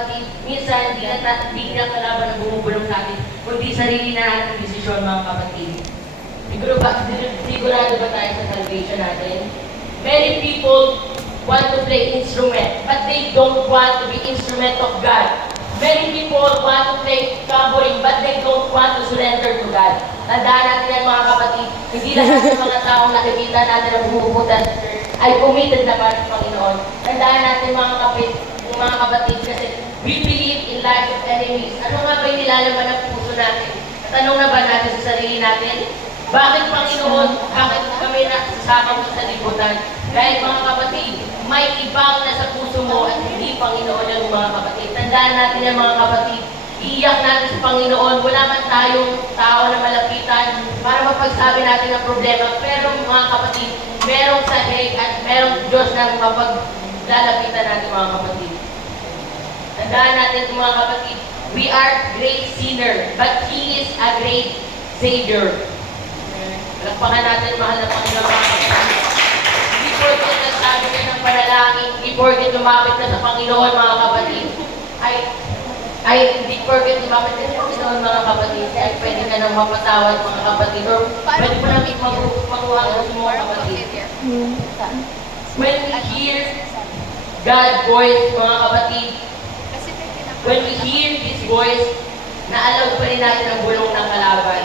kapatid, minsan di na kalaban ang bumubulong sa atin, kundi sarili na natin desisyon mga kapatid. Sigurado ba tayo sa salvation natin? Many people want to play instrument, but they don't want to be instrument of God. Many people want to play tambourine, but they don't want to surrender to God. Tandaan natin yan mga kapatid, hindi lahat ng mga taong nakikita natin na bumupunta sa church ay committed na para sa Panginoon. Tandaan natin mga kapatid, kasi we believe in life of enemies. Ano nga ba yung nilalaman ng puso natin? Tanong na ba natin sa sarili natin? Bakit Panginoon? Bakit kami nasasakop sa libutan? Dahil mga kapatid, may ibang nasa puso mo at hindi Panginoon yung mga kapatid. Tandaan natin yung mga kapatid. Iiyak natin sa Panginoon. Wala man tayong tao na malapitan para mapagsabi natin ang problema. Pero mga kapatid, merong sahig at merong Diyos na mapaglalapitan natin mga kapatid. Tandaan natin mga kapatid, we are great sinner, but He is a great Savior. Lakpakan natin, mahal na Panginoon mga kapatid. Hindi porket nagsabi ka ng panalangin, hindi porket lumapit ka sa Panginoon mga kapatid, ay hindi porket lumapit ka sa Panginoon mga kapatid, ay pwede ka nang mapatawad mga kapatid, or pwede mo namin makuha ang gusto mo mga kapatid. When we hear God's voice mga kapatid, when we hear His voice, na-allow pa rin natin ang bulong ng kalaban.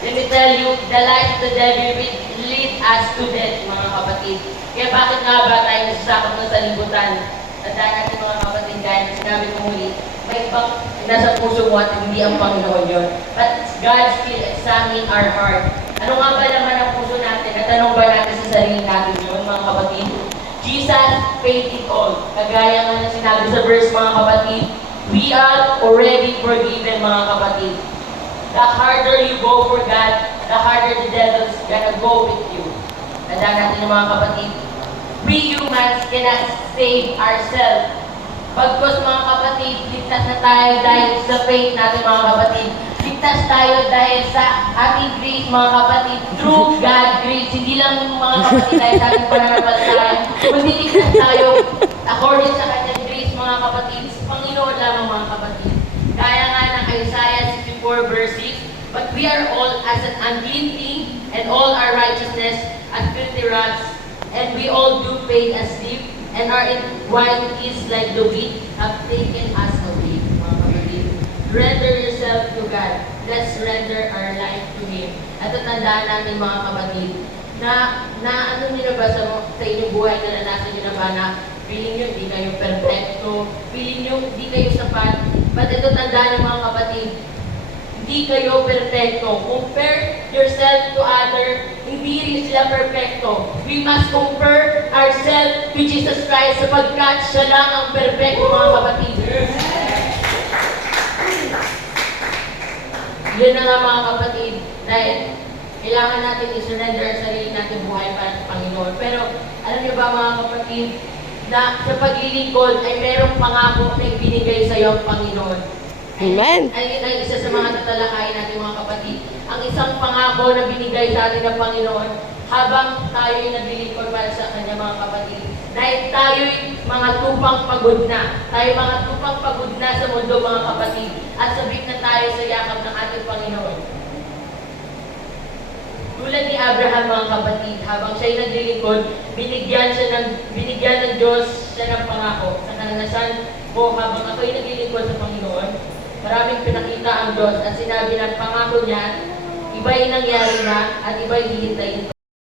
Let me tell you, the life of the devil will lead us to death, mga kapatid. Kaya bakit nga ba tayo nasasakop ng salibutan? Tandaan natin mga kapatid, dahil sinabi ko muli, may ibang nasa puso mo at hindi ang Panginoon yun. But God still examine our heart. Ano nga ba naman ang puso natin? Natanong ba natin sa sarili natin yun, mga kapatid? Jesus paid it all. Kagaya nga na sinabi sa verse, mga kapatid, we are already forgiven, mga kapatid. The harder you go for God, the harder the devil's gonna go with you. Tandaan natin yung mga kapatid. We humans cannot save ourselves. Pagkos mga kapatid, ligtas na tayo dahil sa faith natin mga kapatid. Ligtas tayo dahil sa ating grace mga kapatid. Through God's grace. Hindi lang yung mga kapatid dahil sa ating pananampalataya. Kundi ligtas tayo according sa kanyang grace mga kapatid. Sa Panginoon lamang mga kapatid. Kaya nga ng Isaiah 64 verse 6, but we are all as an unclean thing, and all our righteousness as filthy rags, and we all do fade asleep, and our white is like the wind have taken us away. Mga kapatid, surrender yourself to God. Let's surrender our life to Him. At tatandaan natin mga kapatid, na ano nyo na ba sa inyong buhay, naranasan nyo na ba na feeling nyo hindi kayo perfecto, feeling nyo hindi kayo sapat. But ito tandaan ng mga kapatid, hindi kayo perfecto. Compare yourself to other, hindi rin sila perfecto. We must compare ourselves to Jesus Christ sapagkat siya lang ang perfecto mga kapatid. Yun na nga mga kapatid, dahil kailangan natin i-surrender ang sarili natin buhay para sa Panginoon. Pero alam niyo ba mga kapatid, na sa paglilingkod ay merong pangako na ibinigay sa iyo ang Panginoon. Amen. Ay isa sa mga tatalakayin natin mga kapatid. Ang isang pangako na binigay sa atin ng Panginoon habang tayo'y naglilingkod para sa Kanya mga kapatid. Dahil tayo'y mga tupang pagod na. Tayo mga tupang pagod na sa mundo mga kapatid. At sabik na tayo sa yakap ng ating Panginoon. Tulad ni Abraham mga kapatid, habang siya'y naglilingkod, binigyan ng Diyos siya ng pangako. Sa karanasan ko, habang ako'y naglilingkod sa Panginoon, maraming pinakita ang Diyos at sinabi ng pangako niya, iba'y nangyari na at iba'y hihintayin.